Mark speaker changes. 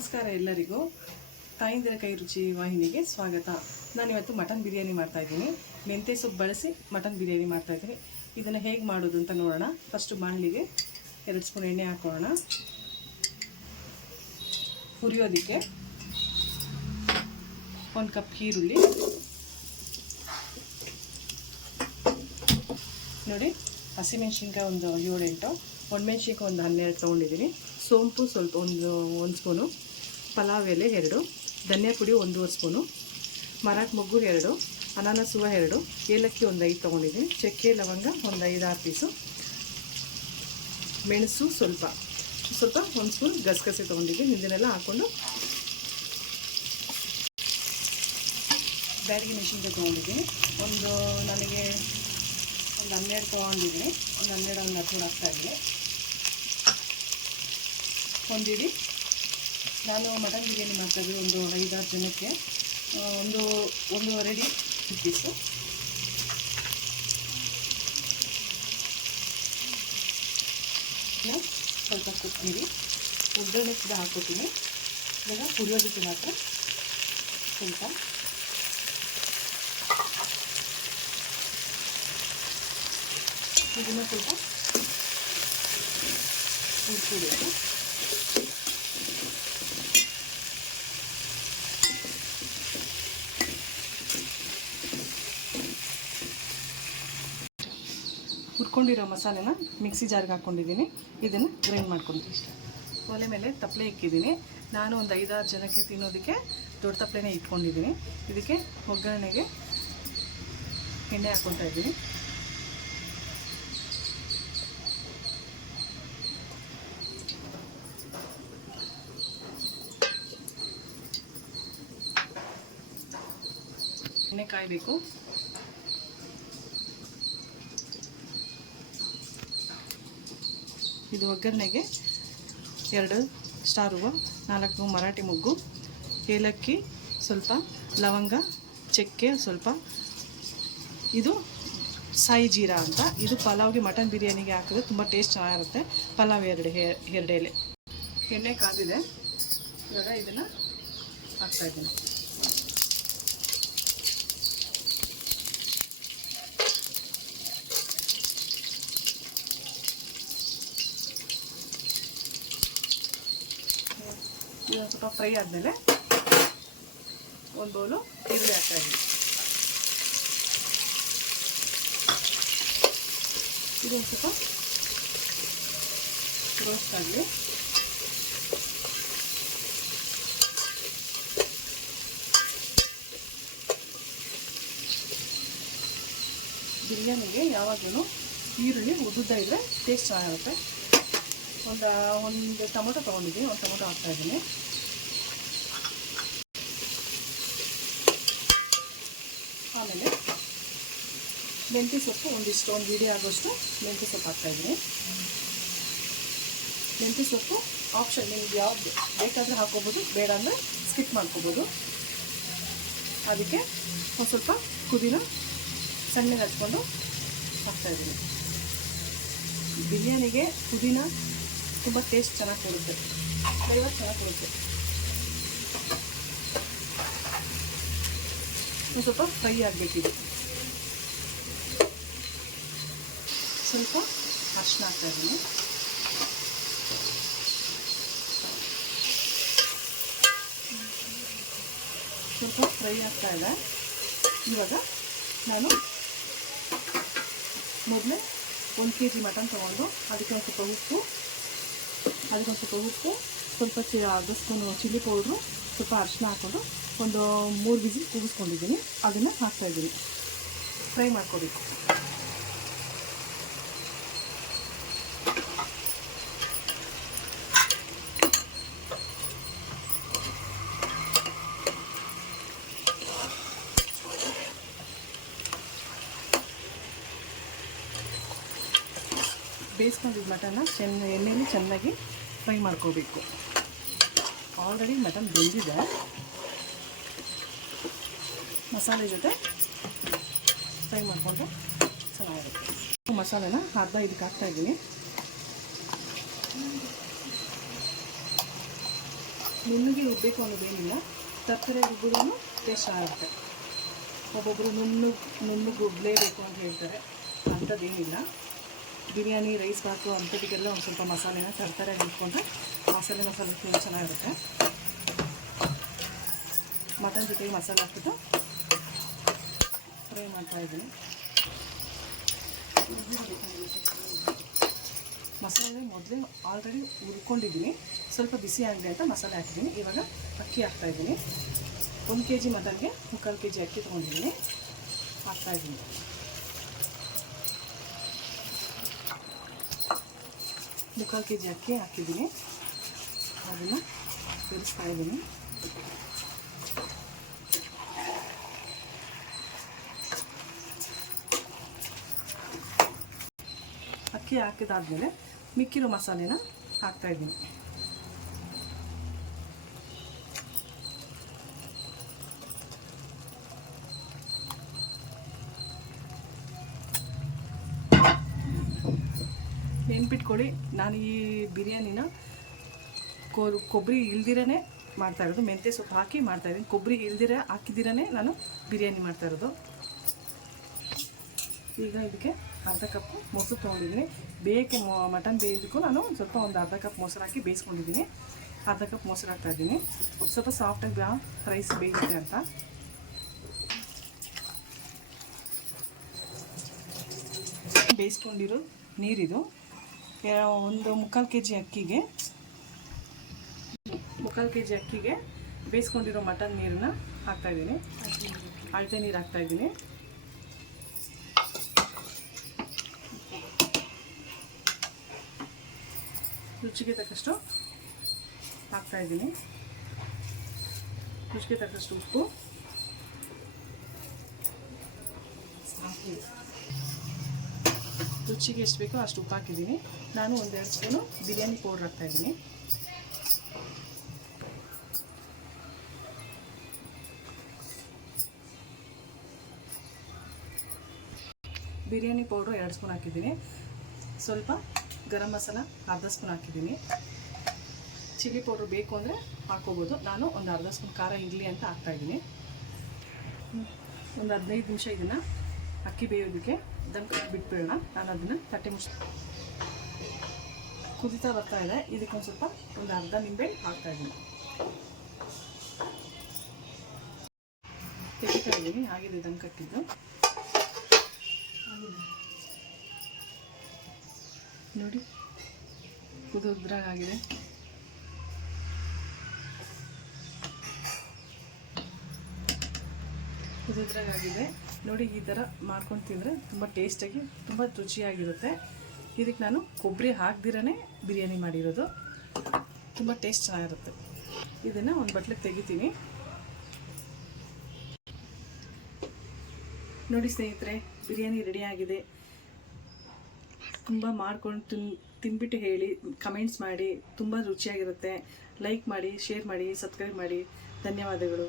Speaker 1: ನಮಸ್ಕಾರ ಎಲ್ಲರಿಗೂ. ತಾಯಿಂದಿರ ಕೈ ರುಚಿ ವಾಹಿನಿಗೆ ಸ್ವಾಗತ. ನಾನಿವತ್ತು ಮಟನ್ ಬಿರಿಯಾನಿ ಮಾಡ್ತಾ ಇದ್ದೀನಿ. ಮೆಂತ್ಯ ಸೊಪ್ಪು ಬಳಸಿ ಮಟನ್ ಬಿರಿಯಾನಿ ಮಾಡ್ತಾ ಇದ್ದೀನಿ. ಇದನ್ನು ಹೇಗೆ ಮಾಡೋದು ಅಂತ ನೋಡೋಣ. ಫಸ್ಟು ಬಾಣಲಿಗೆ ಎರಡು ಸ್ಪೂನ್ ಎಣ್ಣೆ ಹಾಕೋಣ. ಹುರಿಯೋದಕ್ಕೆ ಒಂದು ಕಪ್ ಈರುಳ್ಳಿ. ನೋಡಿ, ಹಸಿಮೆಣ್ಸಿನ್ಕಾಯಿ ಒಂದು ಏಳೆಂಟು, ಒಣಮೆಣ್ಸಿನ್ಕಾಯಿ ಒಂದು ಹನ್ನೆರಡು ತೊಗೊಂಡಿದ್ದೀನಿ. ಸೋಂಪು ಸ್ವಲ್ಪ ಒಂದು ಒಂದು ಸ್ಪೂನು. ಪಲಾವ್ ಎಲೆ ಎರಡು, ಧನಿಯಾ ಪುಡಿ ಒಂದೂವರೆ ಸ್ಪೂನು, ಮರಾಠ ಮೊಗ್ಗು ಎರಡು, ಅನಾನಸ್ ಹೂವು ಎರಡು, ಏಲಕ್ಕಿ ಒಂದು ಐದು ತೊಗೊಂಡಿದ್ದೀನಿ. ಚಕ್ಕೆ, ಲವಂಗ ಒಂದು ಐದಾರು ಪೀಸು. ಮೆಣಸು ಸ್ವಲ್ಪ ಸ್ವಲ್ಪ ಒಂದು ಸ್ಪೂನ್ ಗಸಗಸೆ ತೊಗೊಂಡಿದ್ದೀನಿ. ಇದನ್ನೆಲ್ಲ ಹಾಕ್ಕೊಂಡು ಬ್ಯಾರಿಗೆ ಮೆಷಿನ್ ತೊಗೊಂಡಿದ್ದೀನಿ. ಒಂದು ನನಗೆ ಒಂದು ಹನ್ನೆರಡು ತೊಗೊಂಡಿದ್ದೀನಿ. ಒಂದು ಹನ್ನೆರಡು ಒಂದು ಹತ್ತು ಹಾಕ್ತಾ ಇದ್ದೀನಿ ಒಂದಿಡಿ ನಾನು ಮಟನ್ ಬಿರಿಯಾನಿ ಮಾಡ್ತಾಯಿದ್ದೆ ಒಂದು ಐದಾರು ಜನಕ್ಕೆ. ಒಂದು ಒಂದೂವರೆ ಅಡಿ ಪೀಸು ಸ್ವಲ್ಪ ಕೊತ್ತಂಬರಿ. ಒಗ್ಗರಣೆ ಕೂಡ ಹಾಕ್ಕೊತೀನಿ. ಇವಾಗ ಕುಡಿಯೋದಕ್ಕೆ ಮಾತ್ರ. ಸ್ವಲ್ಪ. ಇದನ್ನು ಸ್ವಲ್ಪ ಹುರ್ಕೋಬೇಕು. ಹುರ್ಕೊಂಡಿರೋ ಮಸಾಲೆನ ಮಿಕ್ಸಿ ಜಾರ್ಗೆ ಹಾಕ್ಕೊಂಡಿದ್ದೀನಿ. ಇದನ್ನು ಗ್ರೈಂಡ್ ಮಾಡ್ಕೊಂಡಿದ್ದೀನಿ ಇಷ್ಟ. ಒಲೆ ಮೇಲೆ ತಪ್ಪಲೆ ಇಕ್ಕಿದ್ದೀನಿ. ನಾನು ಒಂದು ಐದಾರು ಜನಕ್ಕೆ ತಿನ್ನೋದಕ್ಕೆ ದೊಡ್ಡ ತಪ್ಪಲೆನೇ ಇಟ್ಕೊಂಡಿದ್ದೀನಿ. ಇದಕ್ಕೆ ಒಗ್ಗರಣೆಗೆ ಎಣ್ಣೆ ಹಾಕ್ಕೊತಾ ಇದ್ದೀನಿ. ಎಣ್ಣೆ ಕಾಯಬೇಕು. ಇದು ಒಗ್ಗರಣೆಗೆ ಎರಡು ಸ್ಟಾರ್ ಹೂವು, ನಾಲ್ಕು ಮರಾಠಿ ಮೊಗ್ಗು, ಏಲಕ್ಕಿ ಸ್ವಲ್ಪ, ಲವಂಗ, ಚಕ್ಕೆ ಸ್ವಲ್ಪ. ಇದು ಸಾಯಿ ಜೀರಾ ಅಂತ. ಇದು ಪಲಾವ್ಗೆ ಮಟನ್ ಬಿರಿಯಾನಿಗೆ ಹಾಕಿದ್ರೆ ತುಂಬ ಟೇಸ್ಟ್ ಚೆನ್ನಾಗಿರುತ್ತೆ. ಪಲಾವ್ ಎರಡು, ಹೇ ಎರಡು ಎಲೆ ಎಣ್ಣೆ ಕಾದಿದೆ. ಇವಾಗ ಇದನ್ನು ಹಾಕ್ತಾಯಿದ್ದೀನಿ ಇದು ಸ್ವಲ್ಪ ಫ್ರೈ ಆದಮೇಲೆ ಒಂದು ಬೌಲು ಈರುಳ್ಳಿ ಹಾಕ್ತಾ ಇದ್ದೀನಿ. ಇದೊಂದು ಸ್ವಲ್ಪ ರೋಸ್ಟ್ ಆಗಲಿ ಬಿರಿಯಾನಿಗೆ ಯಾವಾಗಲೂ ಈರುಳ್ಳಿ ಉದ್ದುದ್ದ ಇದ್ದರೆ ಟೇಸ್ಟ್ ಚೆನ್ನಾಗಿರುತ್ತೆ. ಒಂದು ಒಂದು ಟೊಮೊಟೊ ತೊಗೊಂಡಿದ್ದೀನಿ, ಒಂದು ಟೊಮೊಟೊ ಹಾಕ್ತಾಯಿದ್ದೀನಿ ಆಮೇಲೆ ಮೆಂತ್ಯ ಸೊಪ್ಪು ಒಂದಿಷ್ಟು, ಒಂದು ಇಡಿ ಆಗೋಷ್ಟು ಮೆಂತ್ಯ ಸೊಪ್ಪು ಹಾಕ್ತಾಯಿದ್ದೀನಿ ಮೆಂತ್ಯ ಸೊಪ್ಪು ಆಪ್ಷನ್ ನಿಮ್ಗೆ ಯಾವ್ದು ಬೇಕಾದರೆ ಹಾಕೋಬೋದು, ಬೇಡ ಅಂದರೆ ಸ್ಕಿಪ್ ಮಾಡ್ಕೋಬೋದು. ಅದಕ್ಕೆ ಒಂದು ಸ್ವಲ್ಪ ಕುದಿನ ಸಣ್ಣಗೆ ಹಚ್ಕೊಂಡು ಹಾಕ್ತಾಯಿದ್ದೀನಿ ಬಿರಿಯಾನಿಗೆ ಪುದೀನ ತುಂಬ ಟೇಸ್ಟ್ ಚೆನ್ನಾಗಿ ಕೊಡುತ್ತೆ. ಫ್ಲೇವರ್ ಚೆನ್ನಾಗಿ ಕೊಡುತ್ತೆ. ಸ್ವಲ್ಪ ಫ್ರೈ ಆಗಬೇಕಿದೆ. ಸ್ವಲ್ಪ ಅರ್ಶಿನ ಹಾಕ್ತಾ ಇದ್ದೀನಿ. ಸ್ವಲ್ಪ ಫ್ರೈ ಆಗ್ತಾ ಇದೆ. ಇವಾಗ ನಾನು ಮೊದಲೇ ಒಂದು ಕೆ ಜಿ ಮಟನ್ ತೊಗೊಂಡು, ಅದಕ್ಕೆ ಒಂದು ಸ್ವಲ್ಪ ಉಪ್ಪು ಅದಕ್ಕೆ ಸ್ವಲ್ಪ ಉಪ್ಪು, ಸ್ವಲ್ಪ ಚಿ ಅರ್ಧ ಸ್ಪೂನು ಚಿಲ್ಲಿ ಪೌಡ್ರು ಸ್ವಲ್ಪ ಅರಿಶಿನ ಹಾಕ್ಕೊಂಡು ಒಂದು ಮೂರು ಬಿಸಿ ಕೂಗಿಸ್ಕೊಂಡಿದ್ದೀನಿ ಅದನ್ನು ಹಾಕ್ತಾಯಿದ್ದೀನಿ ಫ್ರೈ ಮಾಡ್ಕೋಬೇಕು. ಬೇಯಿಸ್ಕೊಂಡಿದ್ದು ಮಟನ್ನ ಚೆನ್ನ ಎಣ್ಣೆಯಲ್ಲಿ ಚೆನ್ನಾಗಿ ಫ್ರೈ ಮಾಡ್ಕೋಬೇಕು. ಆಲ್ರೆಡಿ ಮಟನ್ ಬೆಂದಿದೆ. ಮಸಾಲೆ ಜೊತೆ ಫ್ರೈ ಮಾಡಿಕೊಂಡು ಚೆನ್ನಾಗಿರುತ್ತೆ. ಮಸಾಲೆನ ಅರ್ಧ ಇದಕ್ಕೆ ಹಾಕ್ತಾಯಿದ್ದೀನಿ ನುಣ್ಣಗೆ ರುಬ್ಬಬೇಕು ಅನ್ನೋದೇನಿಲ್ಲ. ತರಕಾರಿ ರುಬ್ಬಿದ್ರೂ ಟೇಸ್ಟ್ ಆಗುತ್ತೆ. ಒಬ್ಬೊಬ್ಬರು ನುಣ್ಣು ನುಣ್ಣಗೆ ರುಬ್ಬಲೇಬೇಕು ಅಂತ ಹೇಳ್ತಾರೆ. ಅಂಥದ್ದೇನಿಲ್ಲ. ಬಿರಿಯಾನಿ ರೈಸ್ ಬಾತು ಅಂಥದಕ್ಕೆಲ್ಲ ಒಂದು ಸ್ವಲ್ಪ ಮಸಾಲೆನ ತರತರಾಗಿ ಇಟ್ಕೊಂಡ್ರೆ ಮಸಾಲೆನ ಸ್ವಲ್ಪ ತುಂಬ ಚೆನ್ನಾಗಿರುತ್ತೆ. ಮಟನ್ ಜೊತೆಗೆ ಮಸಾಲೆ ಹಾಕ್ಬಿಟ್ಟು ಫ್ರೈ ಮಾಡ್ತಾ ಇದ್ದೀನಿ. ಮಸಾಲೆ ಮೊದಲೇ ಆಲ್ರೆಡಿ ಹುರ್ಕೊಂಡಿದ್ದೀನಿ. ಸ್ವಲ್ಪ ಬಿಸಿ ಆಗಿದೆ ಅಂತ ಮಸಾಲೆ ಹಾಕಿದ್ದೀನಿ. ಇವಾಗ ಅಕ್ಕಿ ಹಾಕ್ತಾಯಿದ್ದೀನಿ ಒಂದು ಕೆ ಜಿ ಮಟನ್ಗೆ ಮುಕ್ಕಾಲು ಕೆ ಜಿ ಅಕ್ಕಿ ತೊಗೊಂಡಿದ್ದೀನಿ. ಹಾಕ್ತಾಯಿದ್ದೀನಿ ಮುಕ್ಕಾಲು ಕೆ ಜಿ ಅಕ್ಕಿ ಹಾಕಿದ್ದೀನಿ. ಅದನ್ನು ಬೆರೆಸ್ತಾ ಇದ್ದೀನಿ. ಅಕ್ಕಿ ಹಾಕಿದಾದ್ಮೇಲೆ ಮಿಕ್ಕಿರೋ ಮಸಾಲೆನ ಹಾಕ್ತಾ ನೆನ್ಪಿಟ್ಕೊಳ್ಳಿ ನಾನು ಈ ಬಿರಿಯಾನಿನ ಕೊ ಕೊಬ್ಬರಿ ಇಲ್ದಿರೇ ಮಾಡ್ತಾ ಇರೋದು. ಮೆಂತ್ಯ ಸೊಪ್ಪು ಹಾಕಿ ಮಾಡ್ತಾ ಇದ್ದೀನಿ. ಕೊಬ್ಬರಿ ಇಲ್ದಿರ ಹಾಕಿದಿರೇ ನಾನು ಬಿರಿಯಾನಿ ಮಾಡ್ತಾ ಇರೋದು. ಈಗ ಇದಕ್ಕೆ ಅರ್ಧ ಕಪ್ ಮೊಸರು ತೊಗೊಂಡಿದ್ದೀನಿ. ಬೇಯಕ್ಕೆ ಮಟನ್ ಬೇಯೋದಕ್ಕೂ ನಾನು ಸ್ವಲ್ಪ ಒಂದು ಅರ್ಧ ಕಪ್ ಮೊಸರು ಹಾಕಿ ಬೇಯಿಸ್ಕೊಂಡಿದ್ದೀನಿ. ಅರ್ಧ ಕಪ್ ಮೊಸರು ಹಾಕ್ತಾ ಇದ್ದೀನಿ. ಸ್ವಲ್ಪ ಸಾಫ್ಟಾಗಿ ರೈಸ್ ಬೇಯುತ್ತೆ ಅಂತ. ಬೇಯಿಸ್ಕೊಂಡಿರೋ ನೀರಿದು. ಒಂದು ಮುಕ್ಕಾಲು ಕೆ ಜಿ ಅಕ್ಕಿಗೆ. ಮುಕ್ಕಾಲು ಕೆ ಜಿ ಅಕ್ಕಿಗೆ ಬೇಯಿಸ್ಕೊಂಡಿರೋ ಮಟನ್ ನೀರನ್ನ ಹಾಕ್ತಾಯಿದ್ದೀನಿ ಅಳತೆ ನೀರು ಹಾಕ್ತಾಯಿದ್ದೀನಿ ರುಚಿಗೆ ತಕ್ಕಷ್ಟು ಹಾಕ್ತಾ ಇದ್ದೀನಿ. ರುಚಿಗೆ ತಕ್ಕಷ್ಟು ಉಪ್ಪು. ರುಚಿಗೆ ಎಷ್ಟು ಬೇಕೋ ಅಷ್ಟು ಉಪ್ಪು ಹಾಕಿದ್ದೀನಿ ನಾನು ಒಂದೆರಡು ಸ್ಪೂನು ಬಿರಿಯಾನಿ ಪೌಡ್ರ್ ಹಾಕ್ತಾ ಇದ್ದೀನಿ. ಬಿರಿಯಾನಿ ಪೌಡ್ರು ಎರಡು ಸ್ಪೂನ್ ಹಾಕಿದ್ದೀನಿ. ಸ್ವಲ್ಪ ಗರಂ ಮಸಾಲ ಅರ್ಧ ಸ್ಪೂನ್ ಹಾಕಿದ್ದೀನಿ. ಚಿಲ್ಲಿ ಪೌಡ್ರ್ ಬೇಕು ಅಂದರೆ ಹಾಕ್ಕೋಬೋದು. ನಾನು ಒಂದು ಅರ್ಧ ಸ್ಪೂನ್ ಖಾರ ಇರಲಿ ಅಂತ ಹಾಕ್ತಾಯಿದ್ದೀನಿ ಒಂದು ಹದಿನೈದು ನಿಮಿಷ ಇದನ್ನು ಅಕ್ಕಿ ಬೇಯೋದಕ್ಕೆ ದಮ್ ಬಿಟ್ಬಿಡೋಣ ನಾನು ಅದನ್ನು ತಟ್ಟೆ ಮುಚ್ಚ ಕುದಿತಾ ಬರ್ತಾ ಇದೆ. ಇದಕ್ಕೊಂದು ಸ್ವಲ್ಪ ಒಂದು ಅರ್ಧ ನಿಂಬೆ ಹಾಕ್ತಾಯಿದ್ದೀನಿ ತೆಗಿತಾ ಇದ್ದೀನಿ, ಆಗಿದೆ ದಮ್ ಕಟ್ಟಿದ್ದು. ನೋಡಿ ಕುದುದ್ರಾಗಿದೆ ಕುದುದ್ರಾಗಿದೆ ನೋಡಿ ಈ ಥರ ಮಾಡ್ಕೊಂಡು ತಿಂದರೆ ತುಂಬ ಟೇಸ್ಟಾಗಿ ತುಂಬ ರುಚಿಯಾಗಿರುತ್ತೆ. ಇದಕ್ಕೆ ನಾನು ಕೊಬ್ಬರಿ ಹಾಕ್ದಿರೇ ಬಿರಿಯಾನಿ ಮಾಡಿರೋದು. ತುಂಬ ಟೇಸ್ಟ್ ಚೆನ್ನಾಗಿರುತ್ತೆ. ಇದನ್ನು ಒಂದು ಬಟ್ಲಿಗೆ ತೆಗಿತೀನಿ. ನೋಡಿ ಸ್ನೇಹಿತರೆ, ಬಿರಿಯಾನಿ ರೆಡಿ ಆಗಿದೆ. ತುಂಬ ಮಾಡ್ಕೊಂಡು ತಿನ್, ತಿನ್ಬಿಟ್ಟು ಹೇಳಿ ಕಮೆಂಟ್ಸ್ ಮಾಡಿ, ತುಂಬ ರುಚಿಯಾಗಿರುತ್ತೆ. ಲೈಕ್ ಮಾಡಿ ಶೇರ್ ಮಾಡಿ ಸಬ್ಸ್ಕ್ರೈಬ್ ಮಾಡಿ. ಧನ್ಯವಾದಗಳು.